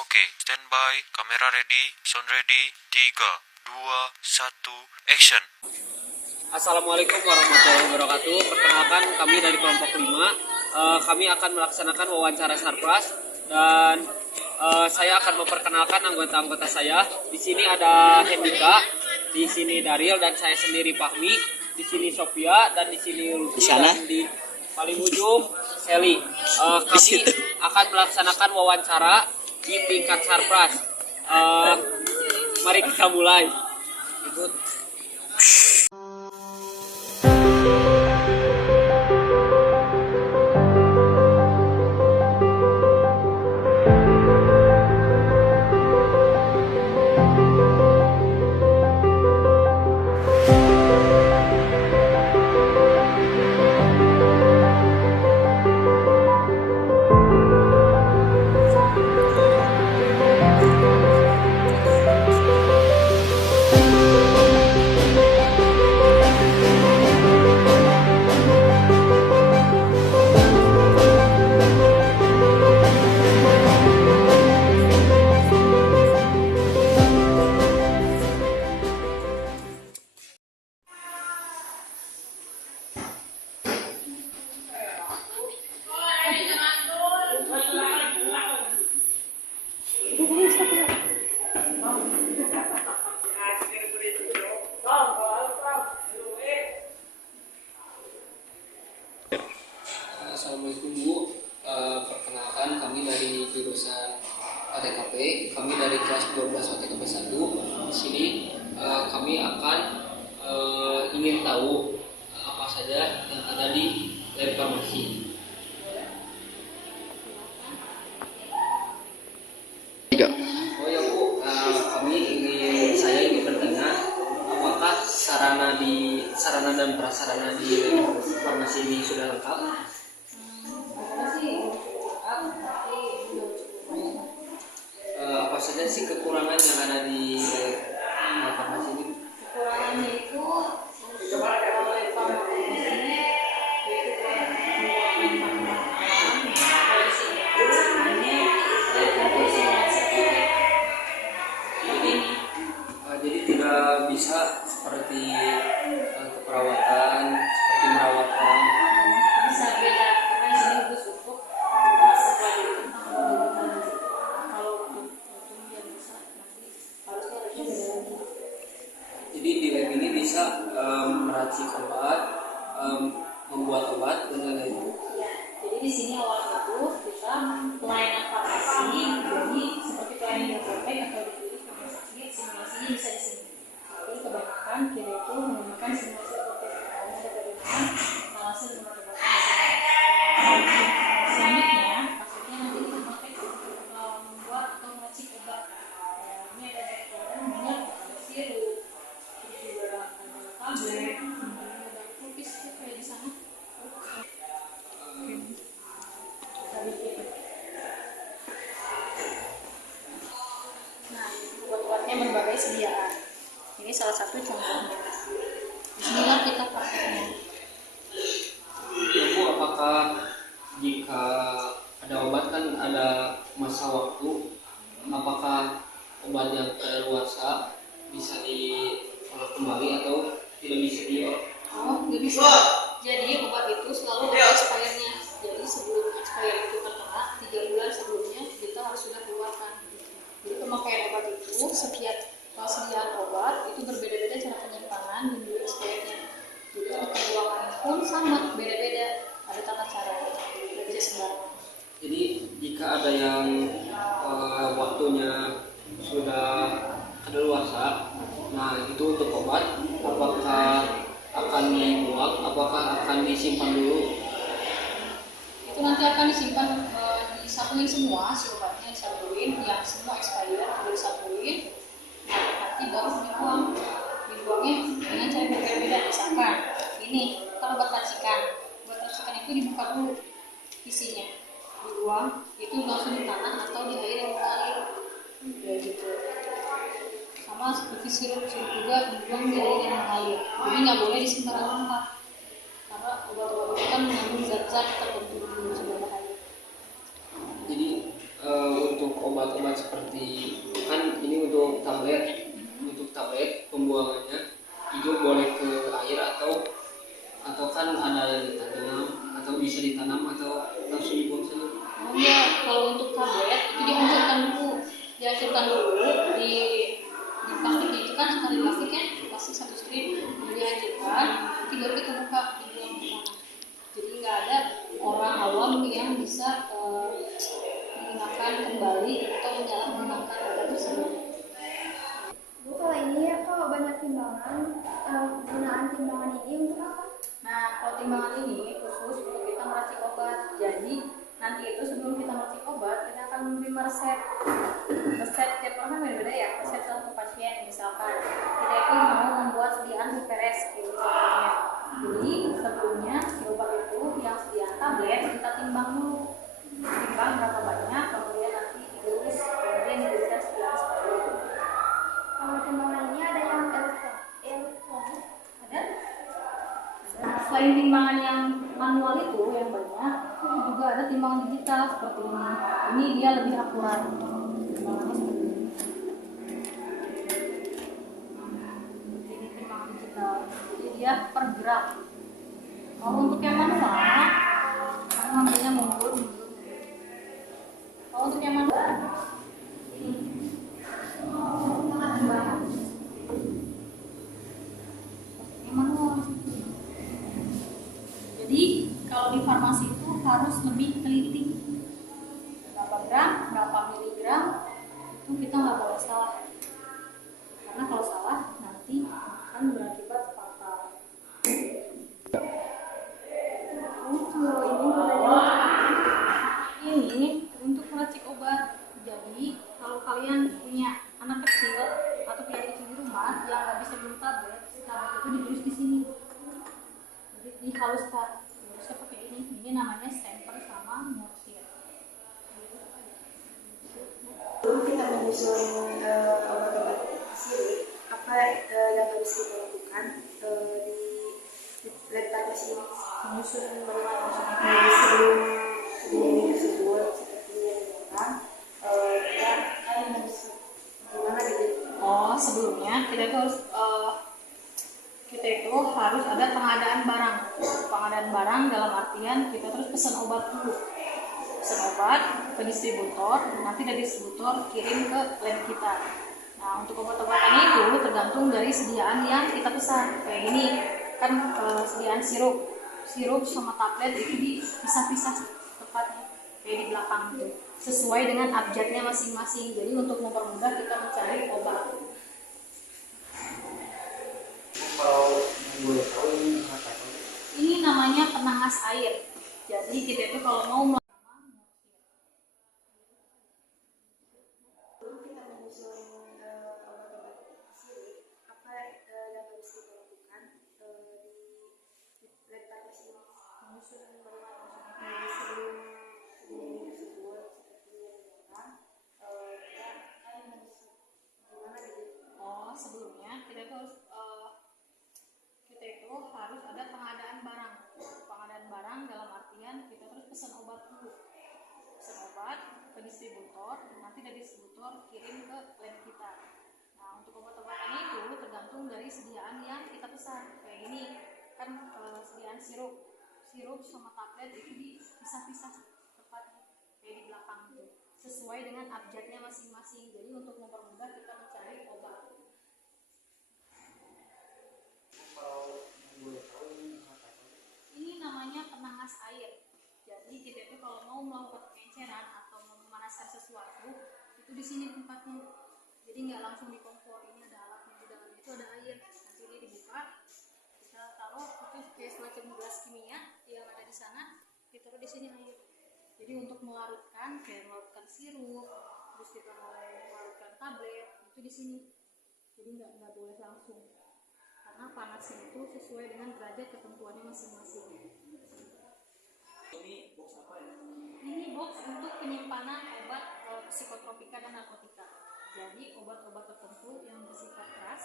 Oke, standby, kamera ready, sound ready, 3, 2, 1, action. Assalamualaikum warahmatullahi wabarakatuh. Perkenalkan, kami dari kelompok 5. Kami akan melaksanakan wawancara sarpras dan saya akan memperkenalkan anggota-anggota saya. Di sini ada Hendika, di sini Daryl dan saya sendiri Fahmi, di sini Sophia dan di sini Lutfi dan di paling ujung Sally. Kami akan melaksanakan wawancara di tingkat sarpras. Mari kita mulai. Ikut. Assalamualaikum Bu, perkenalkan kami dari jurusan ATKP, kami dari kelas 12 ATKP 1. Di sini kami akan ingin tahu apa saja yang ada di lab farmasi. Oh ya Bu, saya ingin bertanya, apakah sarana dan prasarana di lab farmasi ini sudah lengkap? Apa saja sih kekurangan yang ada di lab farmasi ini? Kekurangannya itu Jadi tidak bisa seperti keperawatan, seperti merawat orang. bisa beda karena di sini khusus untuk sesuai tentang kalau untuk dia bisa nanti harusnya ada beda. Jadi di lab ini bisa meracik obat, membuat obat dan lain-lain. Ya, jadi di sini awal itu kita pelayanan farmasi jadi seperti pelayanan di apotek atau di klinik rumah sakit, simulasinya bisa di sini. Jadi kebanyakan kita itu menggunakan simulasi apotek karena ada bagaimana hasil obat-obatan di sini. Selanjutnya, maksudnya nanti kita pakai membuat atau meracik obat. Ini ada bahan minyak, ada sirup, terus juga ada tablet, ada pelukis kayak di sana. Nah, obat-obatnya berbagai sediaan. Ini salah satu contohnya. Bismillah kita pakainya. Ya Bu, apakah jika ada obat kan ada masa waktu, apakah obat yang kadaluarsa bisa diolah kembali atau tidak bisa diolah? Oh, nggak bisa. Jadi obat itu selalu ada expirednya. Jadi sebelum expired itu terkena 3 bulan sebelumnya kita harus sudah keluarkan. Jadi pemakaian obat itu setiap persediaan obat itu berbeda-beda cara penyimpanan dan juga expirednya. Jadi pengeluaran pun sama, beda-beda. Ada tata cara, tidak bisa sembarangan. Jadi jika ada yang waktunya sudah kadaluarsa, nah itu untuk obat, apakah akan dibuang, apakah akan disimpan dulu? Itu nanti akan disimpan disatuin semua, si obatnya disatuin, yang semua expired sudah disatuin, nanti baru dibuangnya dengan cara berbeda-beda. Misalkan ini kalau obat racikan itu dibuka dulu isinya, dibuang, itu langsung di tanah atau di air yang mengalir, ya gitu. Sama seperti sirup juga dibuang di air yang mengalir, jadi nggak boleh disimpan mentah karena obat-obat itu kan mengandung zat-zat tertentu yang berbahaya. Jadi untuk obat-obat seperti untuk tablet pembuangannya itu boleh ke air atau kan ada yang ditanam atau bisa ditanam atau langsung dibuang saja. Oh enggak, kalau untuk tablet itu dihancurkan dulu di plastik itu kan sekali plastik ya, plastik satu strip, jadi dihancurkan, nanti baru kita buka dibuang ke sana. Jadi nggak ada orang awam yang bisa menggunakan kembali atau menyalahgunakan obat tersebut. Bu, kalau ini kok banyak timbangan, gunaan timbangan ini untuk apa? Nah, kalau timbangan ini khusus untuk kita meracik obat. Jadi nanti itu sebelum kita meracik obat, kita akan menerima resep. Resep tiap orang kan beda-beda ya. Resep satu pasien, misalkan kita itu mau membuat sediaan HPRS gitu contohnya. Jadi sebelumnya si obat itu yang sediaan tablet kita timbang dulu. Timbang berapa banyak, kemudian nanti ditulis, kemudian diberikan sediaan seperti itu. Kalau timbangan ini ada yang elektronik? Ada? Selain timbangan yang manual itu yang banyak, juga ada timbangan digital seperti ini. Ini dia lebih akurat. Timbangannya seperti ini. Ini timbangan digital. Jadi dia per gram. Kalau untuk yang manual, karena ngambilnya mundur. Kalau untuk yang manual, ini timbangan. Yang manual. Jadi kalau di farmasi itu harus lebih teliti, berapa gram, berapa miligram, itu kita nggak boleh salah. Karena kalau salah nanti akan berakibat fatal. Kalau ini gunanya Ini untuk meracik obat. Jadi kalau kalian punya anak kecil atau punya kecil di rumah yang nggak bisa minum tablet, tablet itu ditulis di sini. Jadi dihaluskan. Halusnya pakai ini. Ini namanya stemper sama mortir. kita menyusun obat-obat sirup, apa yang harus kita lakukan di letak sini? Menyusun bagaimana maksudnya? Sebelum ini tersebut seperti yang dibilang, kita akan menyusun gimana gitu? Oh, sebelumnya kita itu harus ada pengadaan barang. Pengadaan barang dalam artian kita terus pesan obat dulu. Pesan obat ke distributor, nanti dari distributor kirim ke lab kita. Nah, untuk obat-obatan itu tergantung dari sediaan yang kita pesan. Kayak gini, kan sediaan sirup sama tablet itu dipisah-pisah tepatnya kayak di belakang itu, sesuai dengan abjadnya masing-masing. Jadi untuk mempermudah kita mencari obat. Kalau boleh tahu ini apa? Ini namanya penangas air. Jadi kita itu kalau mau Kita menyusun obat-obat sirup, apa yang harus kita lakukan di letak sini? menyusun bagaimana maksudnya? Sebelum ini tersebut seperti yang dibilang, kita akan menyusun gimana gitu? Oh, sebelumnya kita itu harus ada pengadaan barang. Pengadaan barang dalam artian kita terus pesan obat dulu. Pesan obat ke distributor, nanti dari distributor kirim ke lab kita. Nah, untuk obat-obatan itu tergantung dari sediaan yang kita pesan. Kayak gini, kan sediaan sirup sama tablet itu dipisah-pisah tepatnya kayak di belakang itu, sesuai dengan abjadnya masing-masing. Jadi untuk mempermudah kita mencari obat. Kalau boleh tahu ini apa? Ini namanya penangas air. Jadi kita itu kalau mau melakukan pengenceran atau memanaskan sesuatu itu di sini tempatnya. Jadi nggak langsung di kompor. Ini ada alatnya di dalamnya itu ada air. Nanti ini dibuka, kita taruh itu kayak semacam gelas kimia yang ada di sana. Kita taruh di sini air. Jadi untuk melarutkan kayak melarutkan sirup, terus kita mau melarutkan tablet itu di sini. Jadi nggak boleh langsung. Karena panasnya itu sesuai dengan derajat ketentuannya masing-masing. Ini box apa ya? Ini box untuk penyimpanan obat psikotropika dan narkotika. Jadi obat-obat tertentu yang bersifat keras,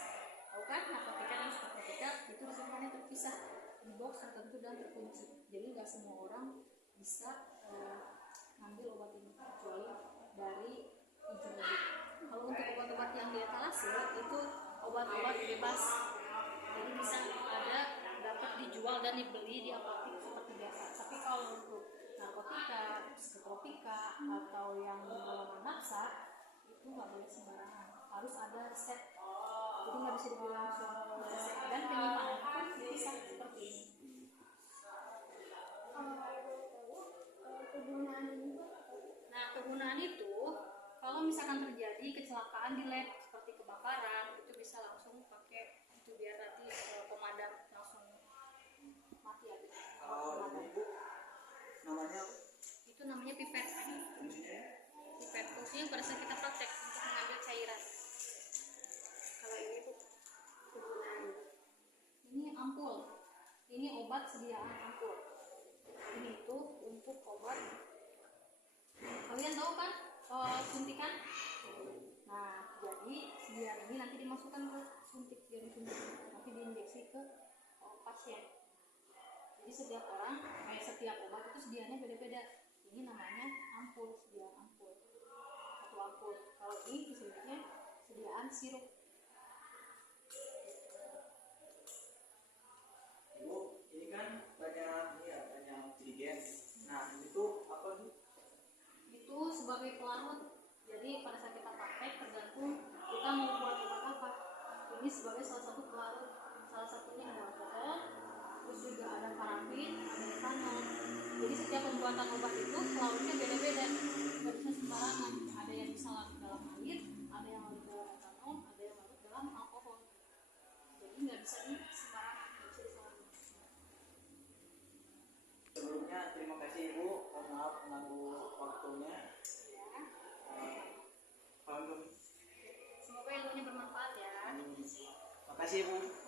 tahu kan narkotika dan psikotropika itu disimpannya terpisah di box tertentu dan terkunci. Jadi nggak semua orang bisa ngambil obat ini kecuali dari izin. Kalau untuk obat-obat yang di atas bebas. Jadi bisa ada dapat dijual dan dibeli di apotek seperti biasa. Tapi kalau untuk narkotika, psikotropika atau yang bergolongan nafsa itu nggak boleh sembarangan, harus ada resep. Jadi nggak bisa dibeli langsung. Dan penyimpanan pun bisa seperti ini. Nah, kegunaan itu kalau misalkan terjadi kecelakaan di lab seperti kebakaran, itu bisa langsung pakai itu biar nanti pemadam langsung mati aja. Ibu namanya Itu namanya pipet. fungsinya? Pipet fungsinya pada saat kita praktek untuk mengambil cairan. Kalau ini tuh kegunaannya. Ini ampul. Ini obat sediaan ampul. Ini itu untuk obat. Kalian tahu kan suntikan? Nah, jadi sediaan ini nanti dimasukkan ke suntik, jadi suntik nanti diinjeksi ke pasien. Jadi setiap orang, setiap obat itu sediaannya beda-beda. Ini namanya ampul, sediaan ampul. Satu ampul. Kalau ini disebutnya sediaan sirup. Ibu, ini kan banyak banyak jirigen. Nah, itu apa sih? Itu sebagai pelarut. Jadi pada saat kita praktek tergantung kita mau buat obat apa. Ini sebagai salah satu pelarut. Salah satunya ada alkohol, terus juga ada parafin, ada etanol. Jadi setiap pembuatan obat itu pelarutnya beda-beda, nggak bisa sembarangan. Ada yang bisa larut dalam air, ada yang larut dalam etanol, ada yang larut dalam alkohol. Jadi nggak bisa sembarangan, nggak bisa disarankan. Sebelumnya terima kasih Ibu, mohon maaf mengganggu waktunya. Ya. Paham belum? Semoga ilmunya bermanfaat ya. Makasih Ibu.